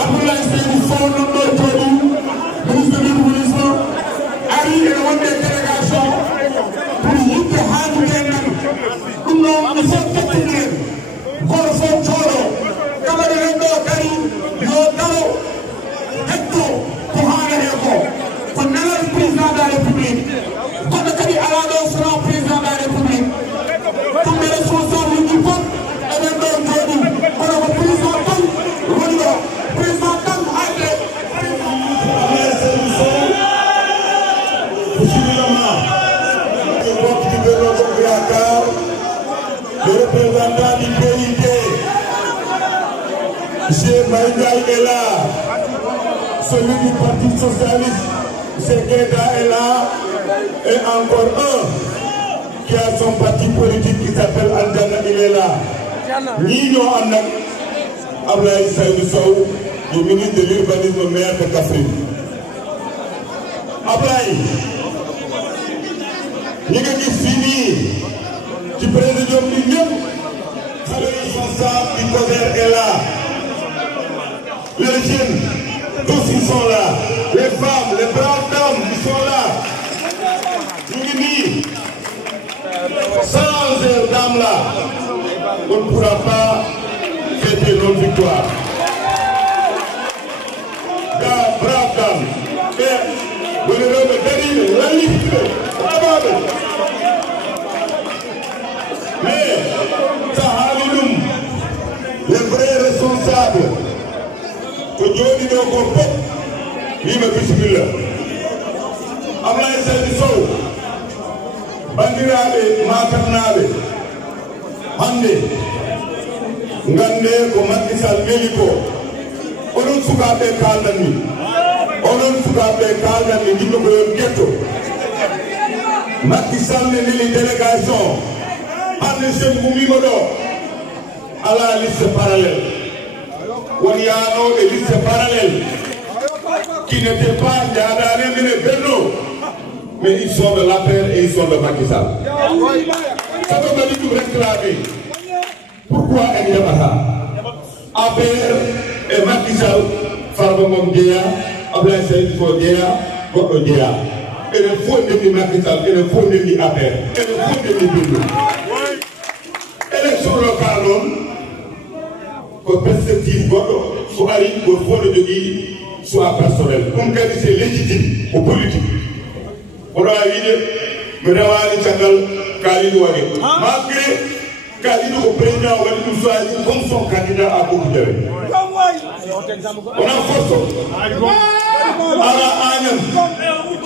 Abdoulaye Seydou Sow nommé Tony ministre de l'urbanisme ari ene wonde délégation pour yimɓe haajude nan ɗum noon il faut tettinen goto fof jooɗo kala ɗo renɗo kadi yo daro hetto ko haalete ko nelal président de la république goɗɗo kadi ala ɗo sono président de la république ɗum ɓe responsable uji fof eɓen ɗo jooɗi kono ko président tan woni ɗo président tan hayde le représentant du PIT, M. Maïgaï est là, celui du Parti Socialiste, M. Gueda est là, et encore un qui a son parti politique qui s'appelle Aldana, il est là. Nino Anak, Ablaï Saïdou Sow, le ministre de l'urbanisme maire de Kaffrine. Ablaï, nous avons fini. Du président du mieux, le responsable du CODER est là. Les jeunes, tous ils sont là. Les femmes, les braves dames, ils sont là. Nous mis, sans ces dames-là, on ne pourra pas fêter notre victoire. Braves dames, et vous le remettez, la libre, mais Sahaloum, les vrais responsables, que Dieu dit au corps, il me bismillah. Ablaye Seydou Sow, bandiraɓe matamnaɓe, hande, ngande ko Macky Sall meli ko, onon sukaɓe kaldanni, yimɓe ko yon ghetto. Macky Sall ne neli délégation. Ande sen Moumimodo à la liste parallèle. Woniano des listes parallèles qui n'étaient pas Diadane Benno, mais ils sont de l'APR et ils sont de Macky Sall. Ça veut dire tout réclamer. Pourquoi Ndiabata APR et Macky Sall, Farbomom Dia, Ablaye Seydou Sow Dia, Goto Dia. Et le faux de Macky Sall, et le faux de APR, et le faux de Benno. Élection locale, pour perspective, soit arrive au fond de vie, soit personnel. Comme c'est légitime au politique. On a vu, mais d'avoir les chakal, Khalidou Wade. Malgré Khalidou au président, on soit comme son candidat à beaucoup de on a force.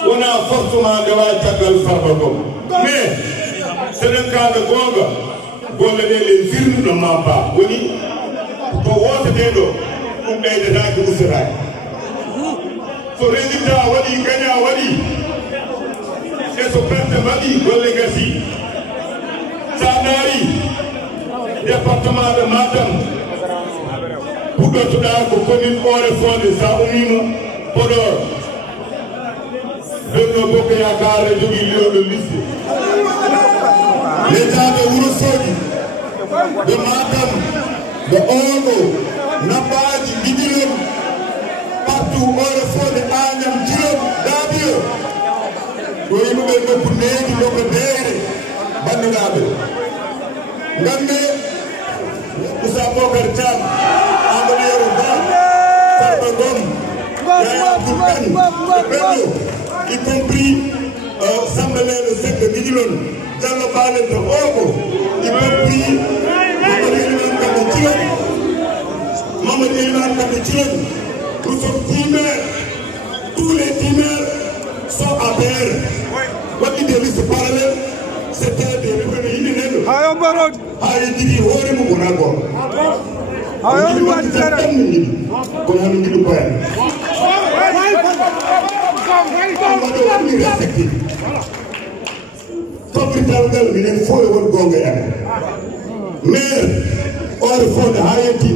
On a forcément d'avoir chakal Farbagom. Mais c'est le cas de Gonga. Les films ne mentent pas. Oui, pour votre dédo, on est de la Gousseraï. Ce résultat, Wadi, Gagna, Wadi, et ce père Wadi, Golegasi, Sanari, département de Matam, pour que tout à l'heure, commune hors et fond de Saoumim, Podor, de nos Bokayakar et de millions de listes. L'État de Ourossogui, de Matam, de Ogo, Nabadji, Bidilom, partout au fond de Agnam, Djilom, Dabio. Oui, nous devons pour Négi, Lopedere, Bandinabe. Ngande, Moussa Bokar Thiam, Amadou Yoruba, Farbagom, Yaya Abdoul Kane, y compris Sambelé le sec de Bidilom. Dans le palais de Ogo, y compris Mamadou Eliman Kabetchilon, nous sommes 10 maires, tous les 10 maires sont à terre. What is the list parallèle? C'était des revenus. Ayo Barod. Ayo Didi Hori Mugunago. Ayo Wadjara. Qu'on a mis du point. Il faut le Gonga. Mais, au fond de Haïti,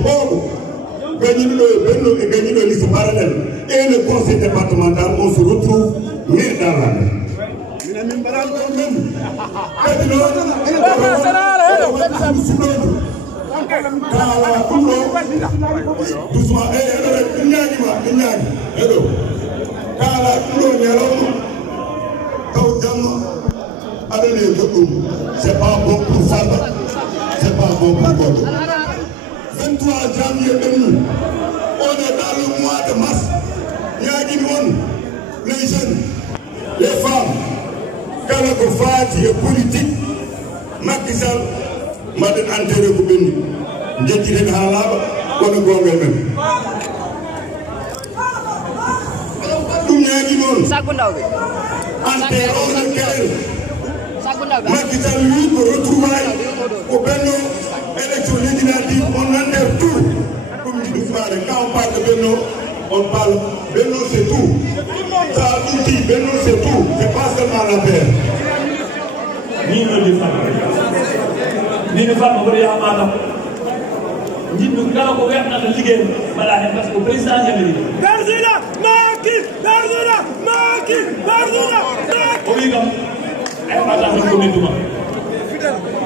gagner le liste parallèle et le conseil départemental, on se retrouve mais dans la main. Kala kulo doucement inyagi hello kala kulo nyalo taw jam adale dum c'est pas bon pour Farba c'est pas bon pour Godo 23 janvier dernier on est dans le mois de mars nyagi won les jeunes les femmes kala ko faati e politique Macky Sall maden enterré ko benni njejjire ha laaba kono gongal men dum ñaagi non sagu ndaw bi enterré on querelle Macky Sall lui ko retrouvaille au benno élection législative on enterre tout comme dit Ousmane quand on parle de benno on parle benno c'est tout ça tout dit benno c'est tout c'est pas seulement la paix ni no di fa ni no fa mo bari amata nit ñu kala ko wéx na liggéey bala hen parce que président ñami Barzouna Macky o wi kam ay mata ko meduma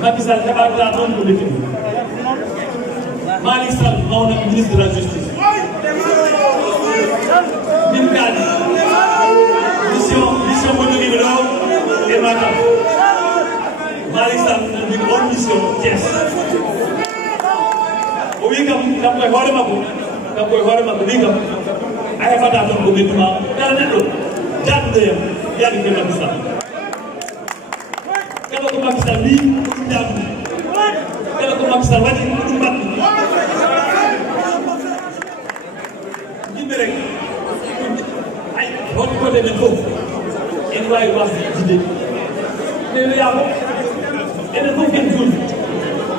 Macky Sall débat non ko metti Malick Sall mawna ministre de la justice min kadi mission mo jogi do e mata Malick Sall ni on mission Thiès o wi kam koy hoore makko ni kam ay fata ton ko meduma dara neddo jadde yalla ke Macky Sall kala ko Macky Sall ni dum jadde kala ko Macky Sall wadi dum bat rek ay hot ko de ko en way wax dide te lu yabo en ko ken dul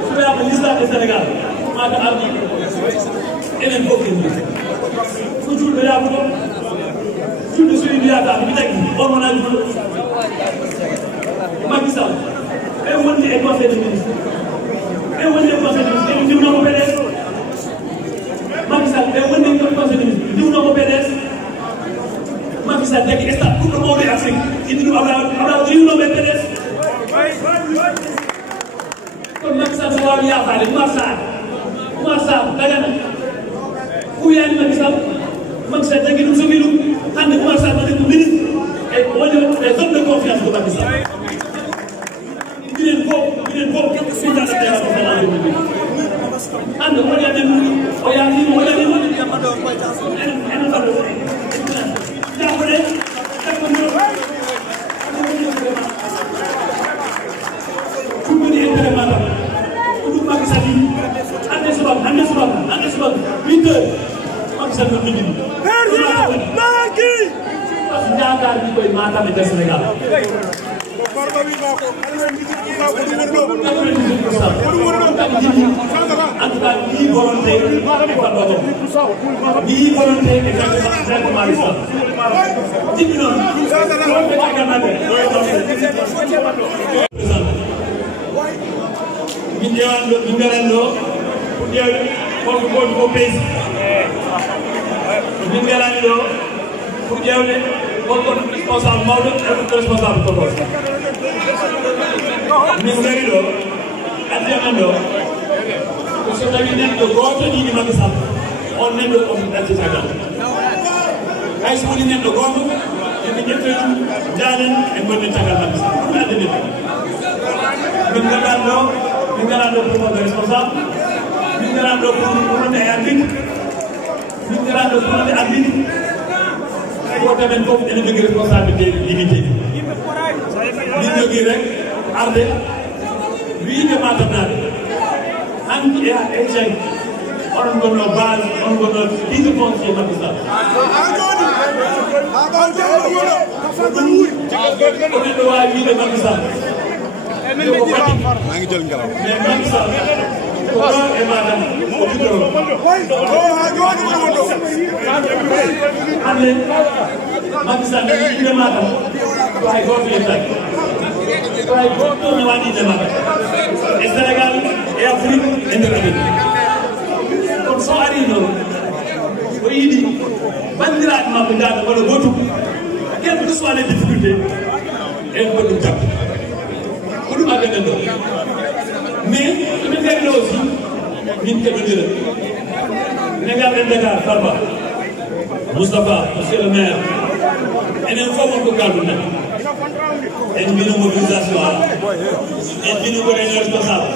su yabo l'islam du Sénégal ma da arni en ko ken dul fu dul lu yabo su de suñu diata bi tek o mo na dul Macky Sall e wonde e conseil des ministres diw na ko PDS Macky Sall e wonde ko conseil des ministres diw na ko PDS Macky Sall tegi état pour le monde Afrique indi ñu Abdoulaye diw na ko PDS kon Macky Sall sa waaw yaakaar Oumar Sarr Dagana ku yaani Macky Sall tegi dum so bilu hande Oumar Sarr ba nekk ministre et wone les hommes de confiance de Macky Sall di leen ko président de la République ande woni ande o yaani min keɗodira negarɗen Dakar Farba Moustapha monsieur le maire enen fof wonko kalduɗen en mbino mobilisation ala en mbino ko enen responsable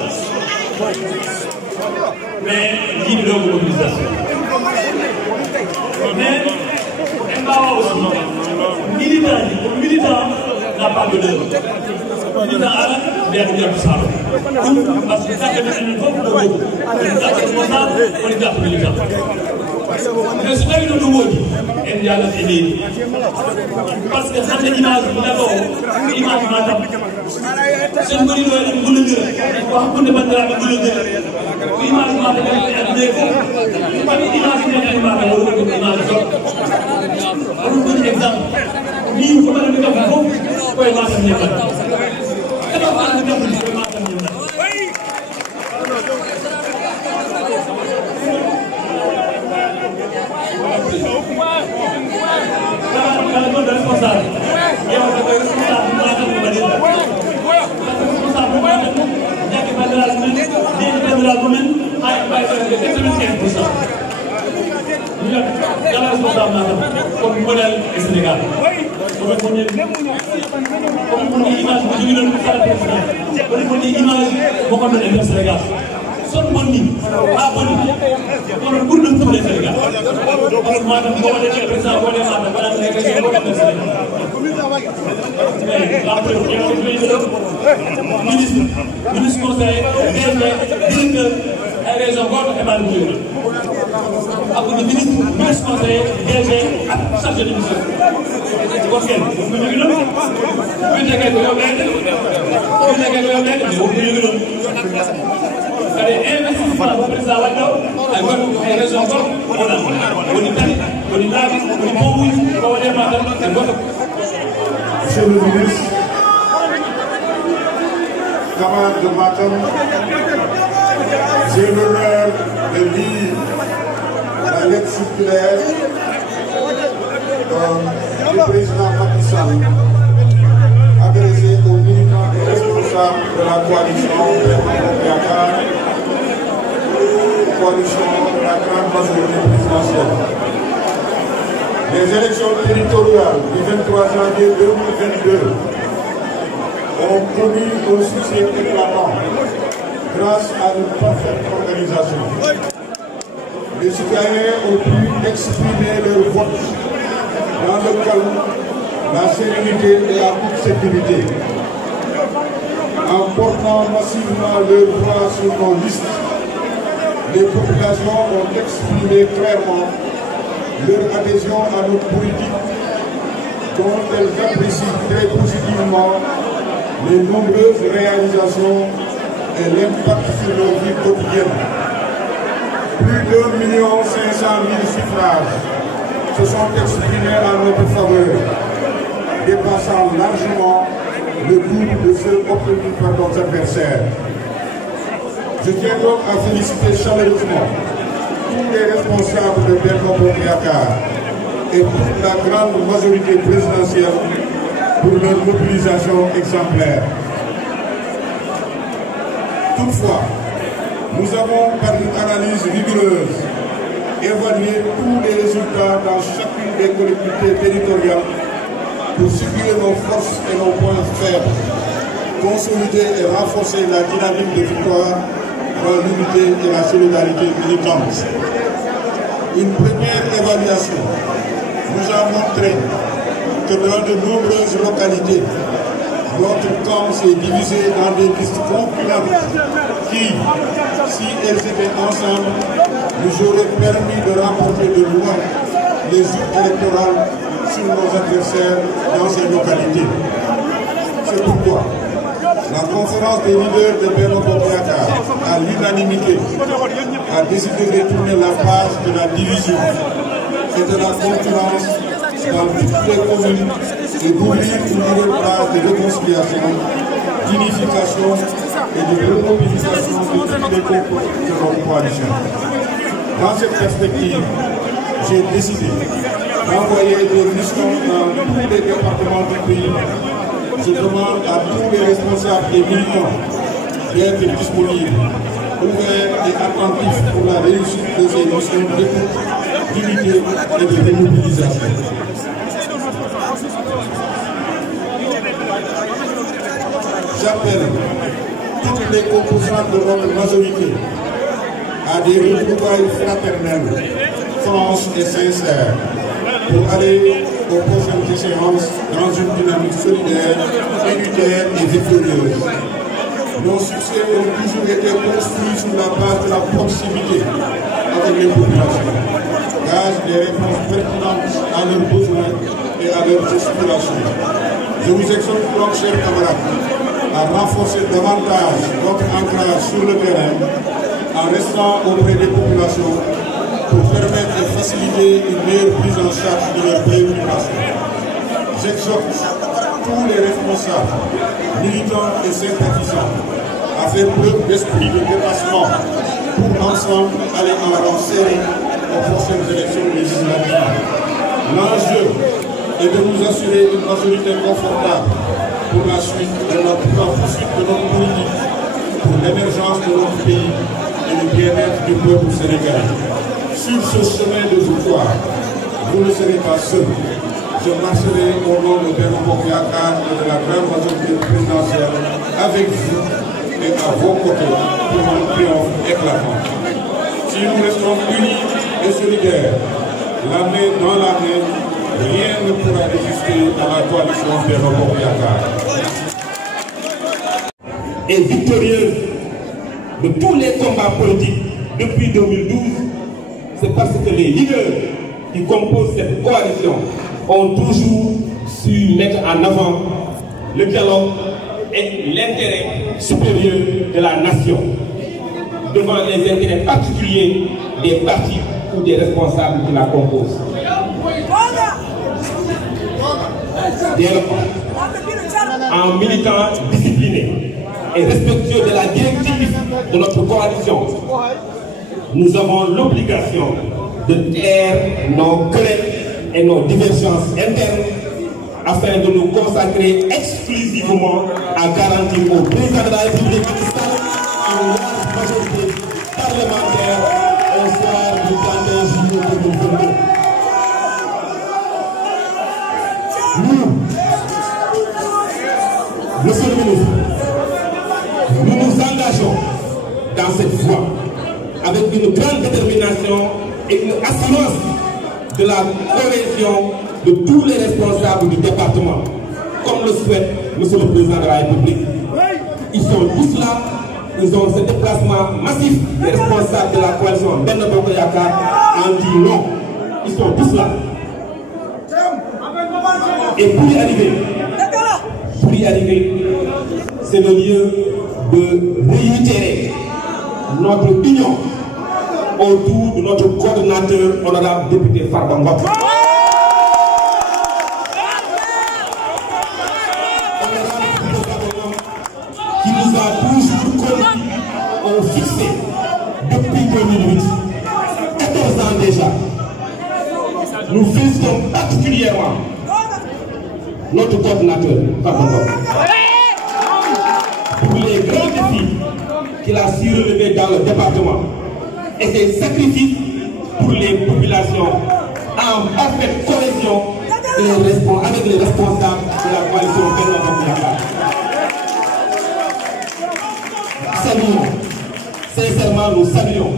mais jiiɗi ɗo ko mobilisation mais en mbawa aussi militant ji ko militant n'a pas d'honneur militant ala mbiya ko jabbi salo ɗum par ce que sakka men enen fof ɗo woodi woni jabbi responsable woni jabbi militant mais so tawi ɗum ɗum woodi en jalat e leydi par ce que hande image neɗɗo o image Matam sen goni ɗo eɗen gollodira ko hakkude bandiraɓe gollodira ko image Matam e addude fof waɗi image men ani Matam o woni ko image jot oɗum woni exemple ni ko mbaɗami gam fof koye Matam ñembat kala ko andi gam koye Matam ñembat kala gonɗo responsable yewata koye responsable Matam no mbaɗirɗa responsable Matam jagge bandiraɓe men deeni bandiraɓe men hay ɓayɗoe 95%. Kala responsable Matam comme modèle e Sénégal oɓe woni image mo joguiɗon kala président oɗe woni image mo gonɗon e nder Sénégal son bonni ha bonni kono ɓurɗum tumude Sénégal onon Matam ko waɗete président wone Matam waɗata région goɗo nder Sénégal ministre conseiller DG directeur e région goɗo e mbaɗo joguiɗon hakkude ministre conseiller DG ak chargé de mission koken wonko jogi ɗon windeke ko yoɓede mais wonko jogi ɗon kadi investissement ko président waɗi ɗo ay goɗɗo e région goɗo wona woni tali woni laabi woni pompuji ko waɗe Matam e goɗɗo. Monsieur le ministre, camarades de Matam, j'ai l'honneur de lire la lettre circulaire du président Macky Sall adressée aux militants et responsables de la coalition coalition de la grande majorité présidentielle. Les élections territoriales du 23 janvier 2022 ont connu un succès éclatant grâce à une parfaite organisation. Les citoyens ont pu exprimer leur vote dans le calme, la sérénité et la toute sécurité. En portant massivement leur voix sur nos listes, les populations ont exprimé clairement leur adhésion à notre politique, dont elles apprécient très positivement les nombreuses réalisations et l'impact sur leur vie quotidienne. Plus de 1,5 million de suffrages se sont exprimés en notre faveur, dépassant largement le double de ceux obtenus par nos adversaires. Je tiens donc à féliciter chaleureusement tous les responsables de Benno Bokk Yakaar et toute la grande majorité présidentielle pour leur mobilisation exemplaire. Toutefois, nous avons, par une analyse rigoureuse, évalué tous les résultats dans chacune des collectivités territoriales pour situer nos forces et nos points faibles, consolider et renforcer la dynamique de victoire dans l'unité et la solidarité militante. Une première évaluation nous a montré que dans de nombreuses localités, notre camp s'est divisé dans des listes concurrentes qui, si elles étaient ensemble, nous auraient permis de remporter de loin les urnes électorales sur nos adversaires dans ces localités. C'est pourquoi la conférence des leaders de Benno Bokk Yakaar, à l'unanimité, a décidé de tourner la page de la division et de la concurrence dans toutes les communes et d'ouvrir une nouvelle page de réconciliation, d'unification et de remobilisation de toutes les composantes de notre coalition. Dans cette perspective, j'ai décidé d'envoyer des missions dans tous les départements du pays. Je demande à tous les responsables et militants d'être disponibles ouvert et attentif pour la réussite de ces missions d'écoute, d'unité et de démobilisation. J'appelle toutes les composantes de notre majorité à des retrouvailles fraternelles, franches et sincères pour aller aux prochaines échéances dans une dynamique solidaire, unitaire et victorieuse. Nos succès ont toujours été construits sur la base de la proximité avec les populations, gage des réponses pertinentes à leurs besoins et à leurs aspirations. Je vous exhorte donc, chers camarades, à renforcer davantage notre ancrage sur le terrain en restant auprès des populations pour permettre et faciliter une meilleure prise en charge de leurs préoccupations. J'exhorte tous les responsables, militants et sympathisants à faire preuve d'esprit de dépassement pour ensemble aller en rang serré aux prochaines élections législatives. L'enjeu est de nous assurer une majorité confortable pour la poursuite de notre politique, pour l'émergence de notre pays et le bien-être du peuple sénégalais. Sur ce chemin de victoire, vous ne serez pas seuls. Je marcherai au nom de Benno Bokk Yakaar et de la grande majorité présidentielle avec vous et à vos côtés pour un triomphe éclatant. Si nous restons unis et solidaires, la main dans la main, rien ne pourra résister à la coalition Benno Bokk Yakaar. Et victorieuse de tous les combats politiques depuis 2012, c'est parce que les leaders qui composent cette coalition ont toujours su mettre en avant le dialogue et l'intérêt supérieur de la nation devant les intérêts particuliers des partis ou des responsables qui la composent. Dès lors, en militant discipliné et respectueux de la directive de notre coalition, nous avons l'obligation de taire nos querelles et nos divergences internes afin de nous consacrer exclusivement à garantir au président de la République une large majorité parlementaire au soir du 31 juillet 2022. Nous, monsieur le ministre, nous nous engageons dans cette voie avec une grande détermination et une assurance de la cohésion de tous les responsables du département, comme le souhaite monsieur le président de la République. Ils sont tous là, ils ont ce déplacement massif des responsables de la coalition Benno Bokk Yakaar en dit non. Ils sont tous là. Et pour y arriver, c'est le lieu de réitérer notre union autour de notre coordonnateur honorable député Farba Ngom. Qui nous a toujours conduits au succès depuis 2008, 14 ans déjà. Nous félicitons particulièrement notre coordonnateur Farba Ngom pour les grands défis qu'il a su relever dans le département et ses sacrifices pour les populations en parfaite cohésion avec les responsables de la coalition Benno Bokk Yakaar. Sincèrement, nous saluons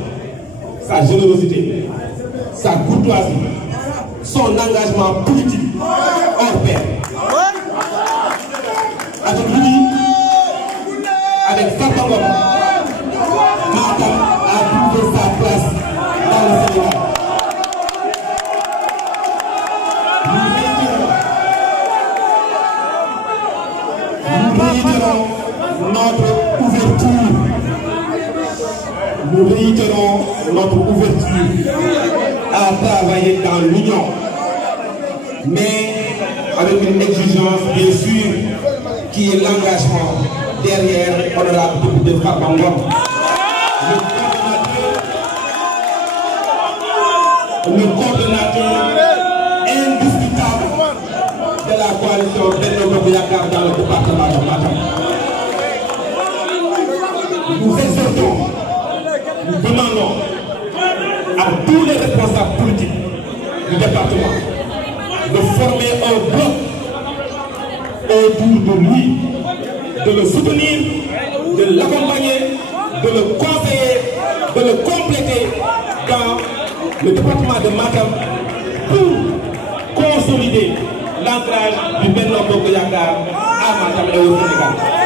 sa générosité, sa courtoisie, son engagement politique hors pair. Avec lui, avec Farba Ngom, Matam a trouvé sa place dans le Sénégal. Nous réitérons notre ouverture à travailler dans l'union, mais avec une exigence bien sûr qui est l'engagement derrière l'honorable député Farba Ngom. Le coordonnateur indiscutable de la coalition Benno Bokk Yakaar dans le département de Matam. Nous exhortons demandons à tous les responsables politiques du département de former un bloc autour de lui, de le soutenir, de l'accompagner, de le conseiller, de le compléter dans le département de Matam pour consolider l'ancrage du Benno Bokk Yakaar à Matam et au Sénégal.